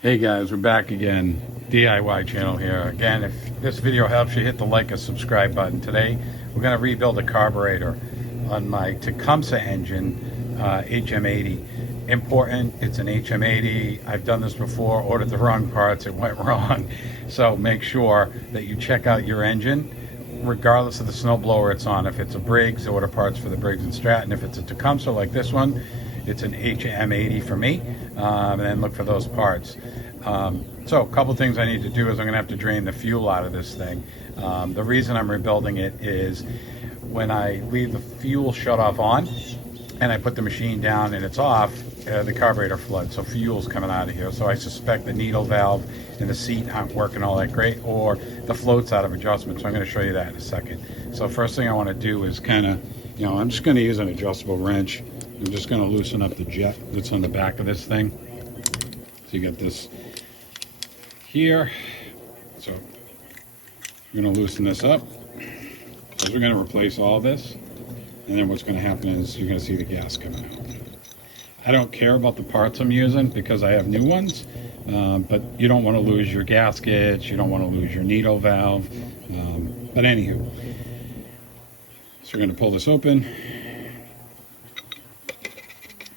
Hey guys, we're back again. DIY channel here. Again, if this video helps you, hit the like or subscribe button. Today, we're going to rebuild a carburetor on my Tecumseh engine, HM80. Important, it's an HM80. I've done this before, ordered the wrong parts, it went wrong. So make sure that you check out your engine, regardless of the snowblower it's on. If it's a Briggs, order parts for the Briggs and Stratton. If it's a Tecumseh like this one, it's an HM80 for me, and then look for those parts. So a couple things I need to do is I'm going to have to drain the fuel out of this thing. The reason I'm rebuilding it is when I leave the fuel shut off on and I put the machine down and it's off, the carburetor floods, so fuel's coming out of here. So I suspect the needle valve and the seat aren't working all that great, or the float's out of adjustment. So I'm going to show you that in a second. So first thing I want to do is kind of, I'm just going to use an adjustable wrench. I'm just going to loosen up the jet that's on the back of this thing. So you got this here. So we're going to loosen this up. So we're going to replace all this. And then what's going to happen is you're going to see the gas coming out. I don't care about the parts I'm using because I have new ones. But you don't want to lose your gaskets. You don't want to lose your needle valve. But anywho. So we're going to pull this open.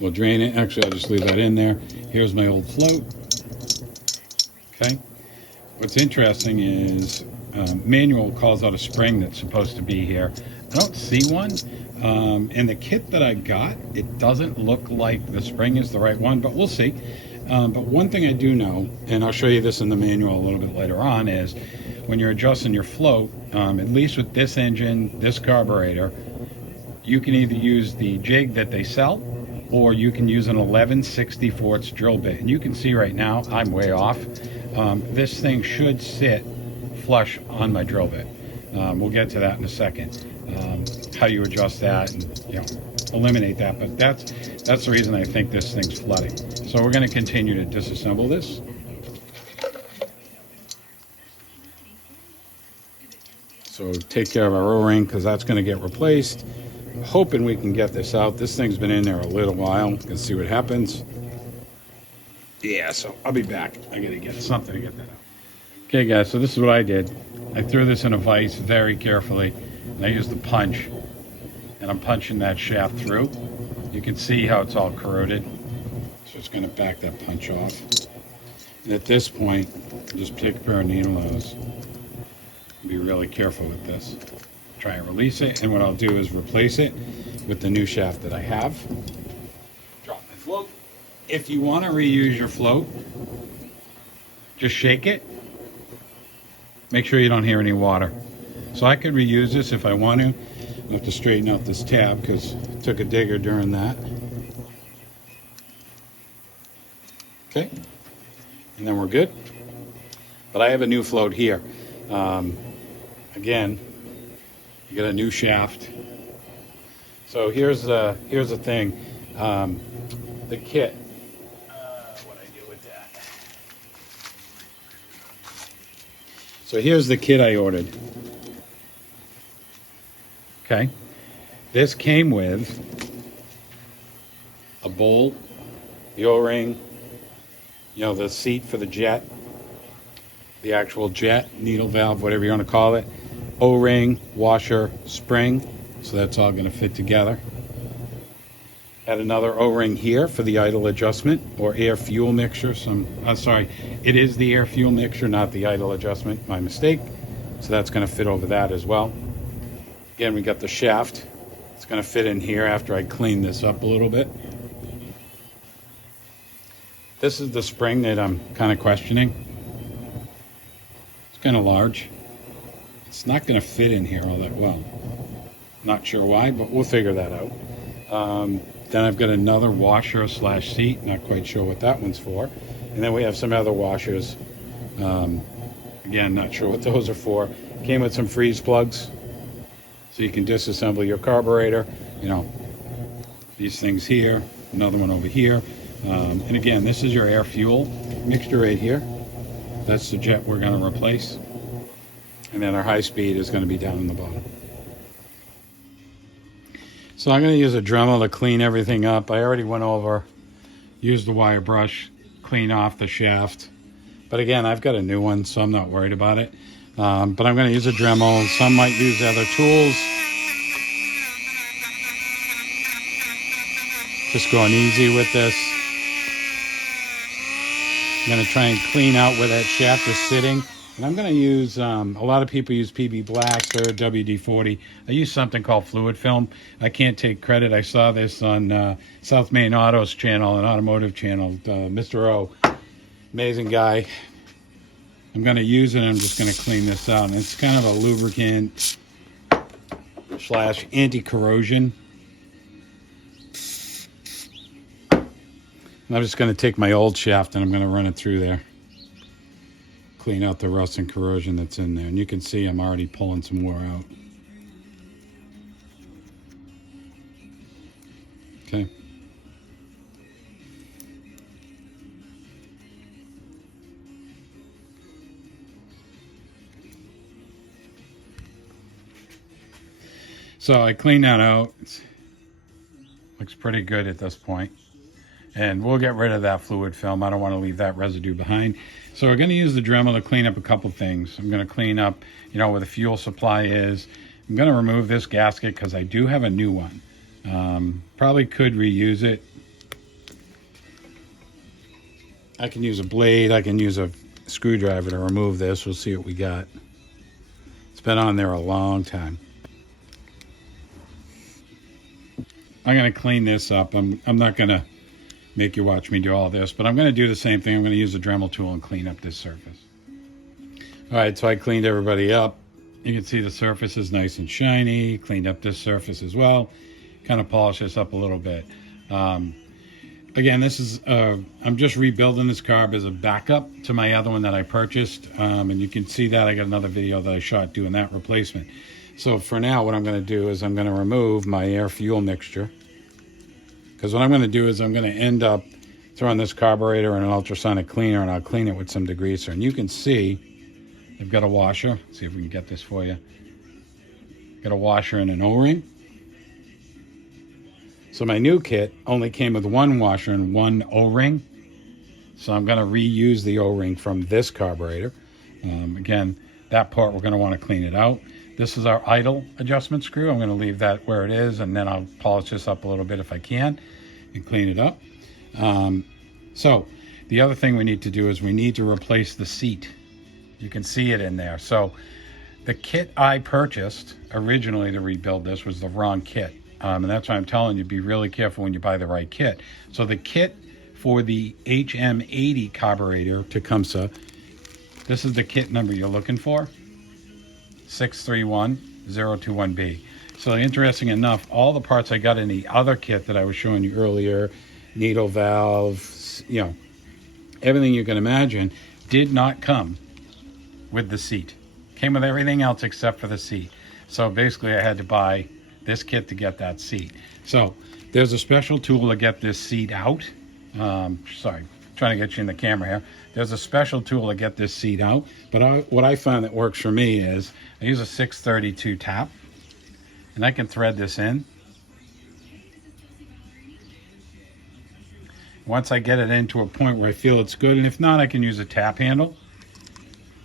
We'll drain it. Actually, I'll just leave that in there. Here's my old float. Okay. What's interesting is manual calls out a spring that's supposed to be here. I don't see one. In the kit that I got, it doesn't look like the spring is the right one, but we'll see. But one thing I do know, and I'll show you this in the manual a little bit later on, is when you're adjusting your float, at least with this engine, this carburetor, you can either use the jig that they sell, or you can use an 11/64 drill bit. And you can see right now, I'm way off. This thing should sit flush on my drill bit. We'll get to that in a second. How you adjust that and eliminate that. But that's the reason I think this thing's flooding. So we're going to continue to disassemble this. So take care of our O-ring because that's going to get replaced. Hoping we can get this out. This thing's been in there a little while. Let's see what happens. Yeah, so I'll be back. I gotta get something to get that out. Okay guys, so this is what I did. I threw this in a vise very carefully, and I used the punch, and I'm punching that shaft through. You can see how it's all corroded. So it's gonna back that punch off. And at this point, just take a pair of needle nose. Be really careful with this. Try and release it, and what I'll do is replace it with the new shaft that I have. Drop my float. If you want to reuse your float, just shake it. Make sure you don't hear any water. So I could reuse this if I want to. I'll have to straighten out this tab because I took a digger during that. Okay, and then we're good. But I have a new float here. Again, you got a new shaft. So here's the thing. The kit. What I do with that? So here's the kit I ordered. Okay. This came with a bowl, the O-ring, the seat for the jet, the actual jet, needle valve, whatever you want to call it. O-ring, washer, spring, so that's all going to fit together. Add another O-ring here for the idle adjustment or air fuel mixture. I'm sorry, it is the air fuel mixture, not the idle adjustment, my mistake. So that's going to fit over that as well. Again, we got the shaft. It's going to fit in here after I clean this up a little bit. This is the spring that I'm kind of questioning. It's kind of large. It's not going to fit in here all that well. Not sure why, but we'll figure that out. Then I've got another washer / seat. Not quite sure what that one's for. And then we have some other washers. Again, not sure what those are for. Came with some freeze plugs, so you can disassemble your carburetor. These things here. Another one over here. And again, this is your air fuel mixture right here. That's the jet we're going to replace. And then our high speed is going to be down in the bottom. So I'm going to use a Dremel to clean everything up. I already went over, used the wire brush, clean off the shaft. But again, I've got a new one, so I'm not worried about it. But I'm going to use a Dremel. Some might use other tools. Just going easy with this. I'm going to try and clean out where that shaft is sitting. And I'm going to use, a lot of people use PB Blaster, WD-40. I use something called fluid film. I can't take credit. I saw this on South Main Auto's channel, an automotive channel, Mr. O. Amazing guy. I'm going to use it. I'm just going to clean this out. And it's kind of a lubricant slash anti-corrosion. And I'm just going to take my old shaft and I'm going to run it through there. Clean out the rust and corrosion that's in there. And you can see I'm already pulling some more out. Okay. So I cleaned that out. Looks pretty good at this point. And we'll get rid of that fluid film. I don't want to leave that residue behind. So we're going to use the Dremel to clean up a couple things. I'm going to clean up, where the fuel supply is. I'm going to remove this gasket because I do have a new one. Probably could reuse it. I can use a blade. I can use a screwdriver to remove this. We'll see what we got. It's been on there a long time. I'm going to clean this up. I'm not going to make you watch me do all this, but I'm going to do the same thing. I'm going to use the Dremel tool and clean up this surface. All right, so I cleaned everybody up. You can see the surface is nice and shiny. Cleaned up this surface as well. Kind of polish this up a little bit. Again, this is I'm just rebuilding this carb as a backup to my other one that I purchased, and you can see that I got another video that I shot doing that replacement. So for now, what I'm going to do is I'm going to remove my air fuel mixture. Because what I'm going to do is I'm going to end up throwing this carburetor in an ultrasonic cleaner, and I'll clean it with some degreaser. And you can see I've got a washer. Let's see if we can get this for you. Got a washer and an O-ring. So my new kit only came with one washer and one O-ring. So I'm going to reuse the O-ring from this carburetor. Again, that part we're going to want to clean it out. This is our idle adjustment screw. I'm going to leave that where it is, and then I'll polish this up a little bit if I can and clean it up. So the other thing we need to do is we need to replace the seat. You can see it in there. So the kit I purchased originally to rebuild this was the wrong kit. And that's why I'm telling you, be really careful when you buy the right kit. So the kit for the HM80 Carburetor Tecumseh, this is the kit number you're looking for. 631021B. So interesting enough, all the parts I got in the other kit that I was showing you earlier, needle valve, everything you can imagine, did not come with the seat. Came with everything else except for the seat. So basically I had to buy this kit to get that seat. So there's a special tool to get this seat out. Sorry, trying to get you in the camera here. There's a special tool to get this seat out, but what I find that works for me is I use a 632 tap, and I can thread this in. Once I get it into a point where I feel it's good, and if not, I can use a tap handle.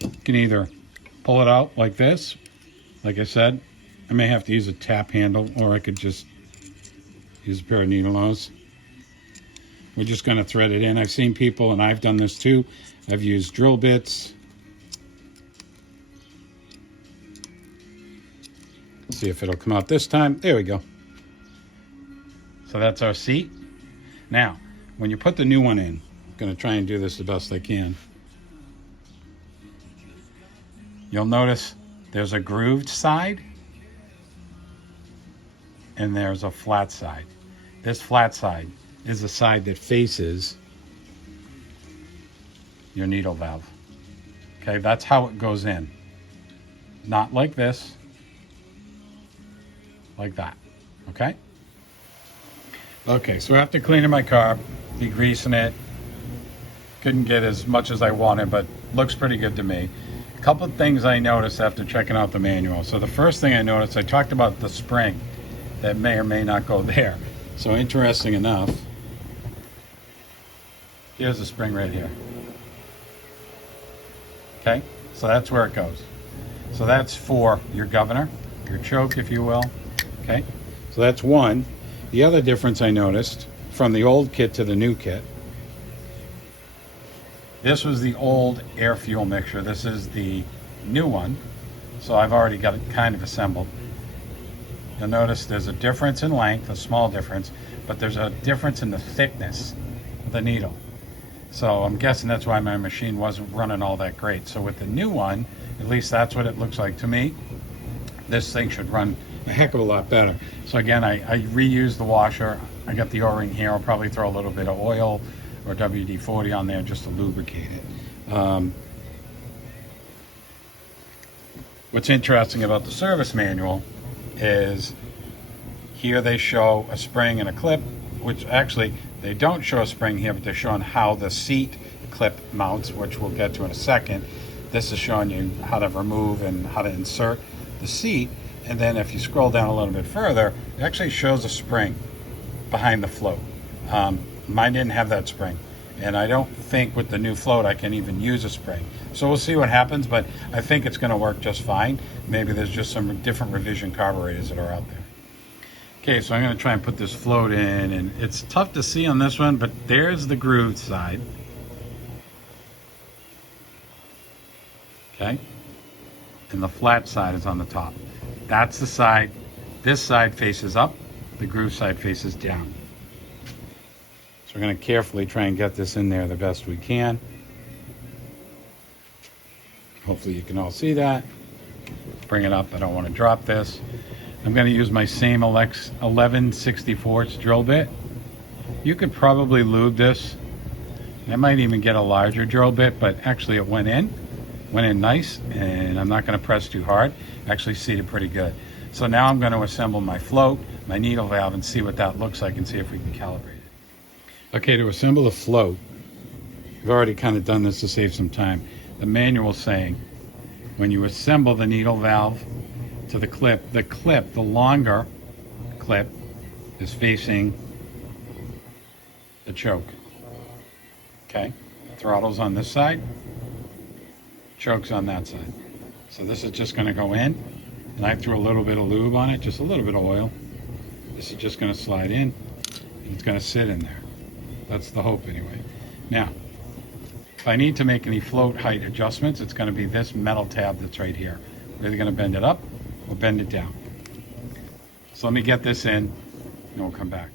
You can either pull it out like this, like I said. I may have to use a tap handle, or I could just use a pair of needle nose. We're just going to thread it in. I've seen people, and I've done this too. I've used drill bits. Let's see if it'll come out this time. There we go. So that's our seat. Now, when you put the new one in, I'm going to try and do this the best I can. You'll notice there's a grooved side and there's a flat side. This flat side is the side that faces your needle valve. Okay, that's how it goes in. Not like this, like that. Okay? Okay, so after cleaning my carb, degreasing it, couldn't get as much as I wanted, but looks pretty good to me. A couple of things I noticed after checking out the manual. So the first thing I noticed, I talked about the spring that may or may not go there. So interesting enough, Here's the spring right here. Okay, so that's where it goes. So that's for your governor, your choke, if you will. Okay, so that's one. The other difference I noticed from the old kit to the new kit, this was the old air fuel mixture. This is the new one. So I've already got it kind of assembled. You'll notice there's a difference in length, a small difference, but there's a difference in the thickness of the needle. So I'm guessing that's why my machine wasn't running all that great. So with the new one, at least that's what it looks like to me. This thing should run a heck of a lot better. So again, I reused the washer. I got the O-ring here. I'll probably throw a little bit of oil or WD-40 on there just to lubricate it. What's interesting about the service manual is here they show a spring and a clip, which actually they don't show a spring here, but they're showing how the seat clip mounts, which we'll get to in a second. This is showing you how to remove and how to insert the seat. And then if you scroll down a little bit further, it actually shows a spring behind the float. Mine didn't have that spring. And I don't think with the new float I can even use a spring. So we'll see what happens, but I think it's going to work just fine. Maybe there's just some different revision carburetors that are out there. Okay, so I'm going to try and put this float in, and it's tough to see on this one, but there's the grooved side. Okay, and the flat side is on the top. That's the side. This side faces up, the groove side faces down. So we're going to carefully try and get this in there the best we can. Hopefully you can all see that. Bring it up. I don't want to drop this. I'm going to use my same 11/64 drill bit. You could probably lube this. I might even get a larger drill bit, but actually it went in nice, and I'm not going to press too hard. Actually seated pretty good. So now I'm going to assemble my float, my needle valve, and see what that looks like and see if we can calibrate it. Okay, to assemble the float, I've already kind of done this to save some time. The manual's saying when you assemble the needle valve to the clip, the longer clip is facing the choke. Okay, throttle's on this side, choke's on that side. So this is just going to go in, and I threw a little bit of lube on it, just a little bit of oil. This is just going to slide in, and it's going to sit in there. That's the hope anyway. Now, if I need to make any float height adjustments, it's going to be this metal tab that's right here. We're either going to bend it up or bend it down. So let me get this in, and we'll come back.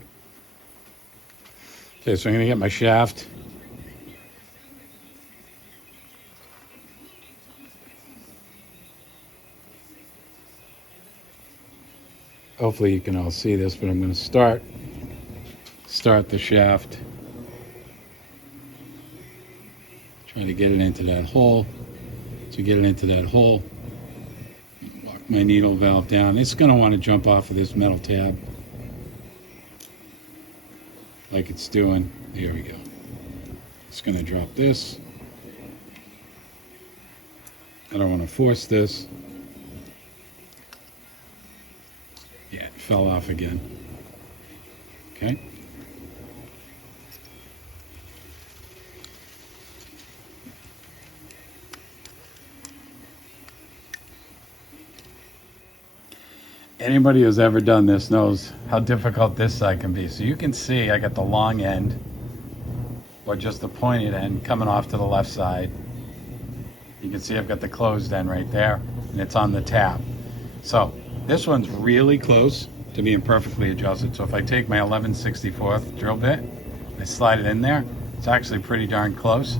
Okay, so I'm going to get my shaft. Hopefully you can all see this, but I'm going to start the shaft. Try to get it into that hole. So get it into that hole. Lock my needle valve down. It's going to want to jump off of this metal tab like it's doing. There we go. It's going to drop this. I don't want to force this. Yeah, it fell off again. Okay. Anybody who's ever done this knows how difficult this side can be. So you can see I got the long end, or just the pointed end, coming off to the left side. You can see I've got the closed end right there, and it's on the tab. So this one's really close to being perfectly adjusted. So if I take my 11/64 drill bit, I slide it in there, it's actually pretty darn close.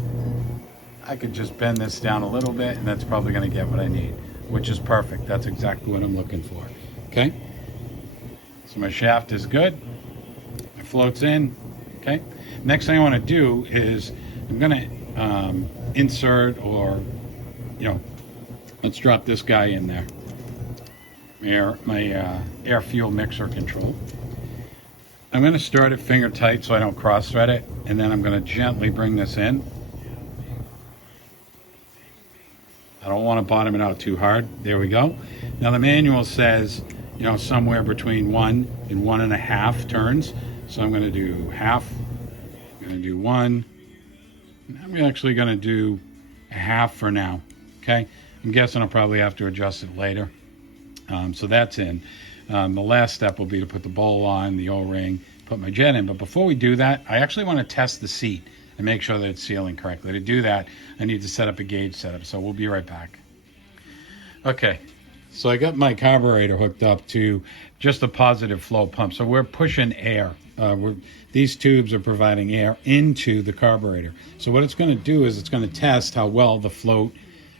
I could just bend this down a little bit, and that's probably going to get what I need, which is perfect. That's exactly what I'm looking for. Okay, so my shaft is good, my float's in. Okay, next thing I want to do is I'm going to insert, or let's drop this guy in there, my air fuel mixer control. I'm going to start it finger tight so I don't cross thread it, and then I'm going to gently bring this in. I don't want to bottom it out too hard. There we go. Now the manual says somewhere between 1 and 1.5 turns. So I'm going to do half. I'm going to do 1, I'm actually going to do a half for now. Okay, I'm guessing I'll probably have to adjust it later. So that's in. The last step will be to put the bowl on, the O-ring, put my jet in. But before we do that, I actually want to test the seat and make sure that it's sealing correctly. To do that, I need to set up a gauge setup. So we'll be right back. Okay, so I got my carburetor hooked up to just a positive flow pump. So we're pushing air. These tubes are providing air into the carburetor. So what it's going to do is it's going to test how well the float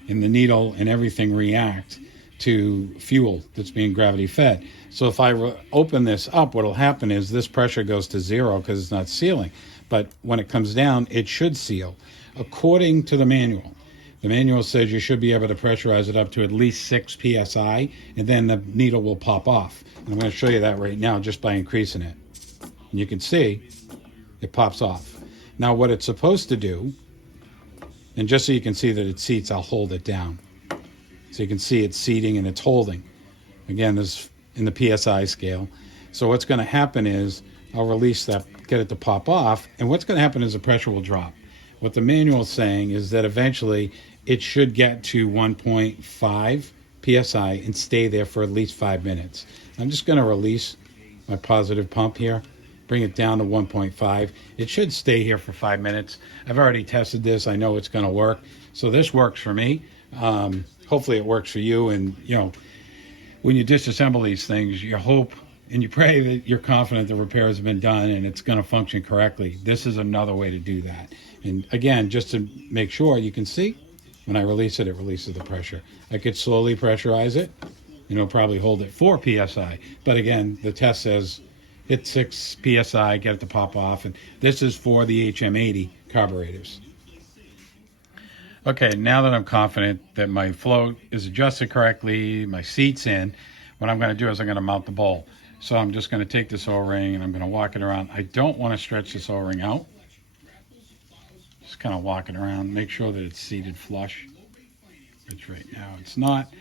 and the needle and everything react to fuel that's being gravity fed. So if I open this up, what will happen is this pressure goes to zero because it's not sealing. But when it comes down, it should seal. According to the manual says you should be able to pressurize it up to at least 6 psi, and then the needle will pop off. And I'm going to show you that right now just by increasing it. And you can see it pops off. Now what it's supposed to do, and just so you can see that it seats, I'll hold it down. So you can see it's seating and it's holding. Again, this in the PSI scale. So what's going to happen is I'll release that, get it to pop off, and what's going to happen is the pressure will drop. What the manual is saying is that eventually it should get to 1.5 PSI and stay there for at least 5 minutes. I'm just going to release my positive pump here, bring it down to 1.5. It should stay here for 5 minutes. I've already tested this. I know it's going to work. So this works for me. Hopefully it works for you. And, you know, when you disassemble these things, you hope and you pray that you're confident the repairs have been done and it's going to function correctly. This is another way to do that. And again, just to make sure, you can see when I release it, it releases the pressure. I could slowly pressurize it, you know, probably hold it 4 psi. But again, the test says hit 6 psi, get it to pop off. And this is for the HM80 carburetors. Okay, now that I'm confident that my float is adjusted correctly, my seat's in, what I'm going to do is I'm going to mount the bowl. So I'm just going to take this O-ring and I'm going to walk it around. I don't want to stretch this O-ring out. Just kind of walk it around, make sure that it's seated flush, which right now it's not.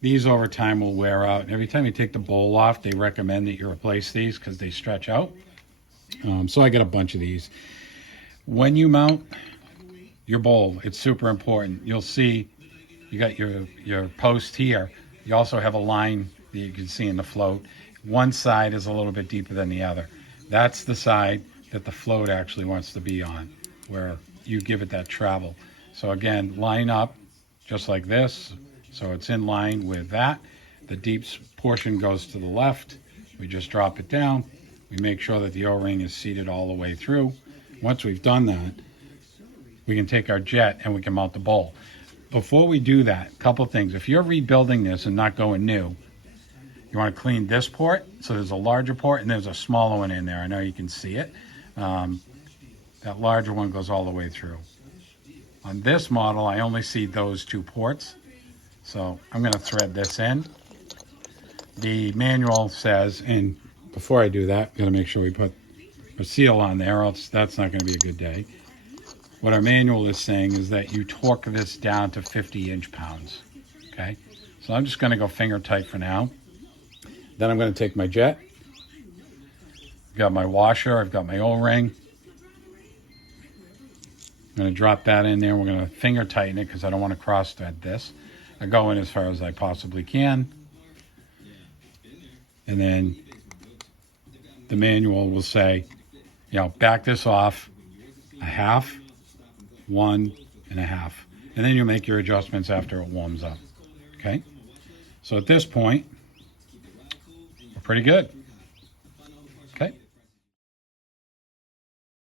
These over time will wear out. And every time you take the bowl off, they recommend that you replace these because they stretch out. So I got a bunch of these. When you mount your bowl, it's super important. You'll see you got your post here. You also have a line that you can see in the float. One side is a little bit deeper than the other. That's the side that the float actually wants to be on, where you give it that travel. So again, line up just like this. So it's in line with that. The deep portion goes to the left. We just drop it down. We make sure that the O-ring is seated all the way through. Once we've done that, we can take our jet and we can mount the bowl. Before we do that, a couple things. If you're rebuilding this and not going new, you want to clean this port. So there's a larger port and there's a smaller one in there. I know you can see it. That larger one goes all the way through. On this model, I only see those 2 ports. So I'm going to thread this in. The manual says, and before I do that, I'm going to make sure we put a seal on there, or else that's not going to be a good day. What our manual is saying is that you torque this down to 50 inch-pounds. Okay, so I'm just going to go finger tight for now. Then I'm going to take my jet. I've got my washer. I've got my O-ring. I'm going to drop that in there. We're going to finger tighten it because I don't want to cross thread this. I go in as far as I possibly can. And then the manual will say, you know, back this off a half, 1 1/2. And then you make your adjustments after it warms up. Okay? So at this point, we're pretty good.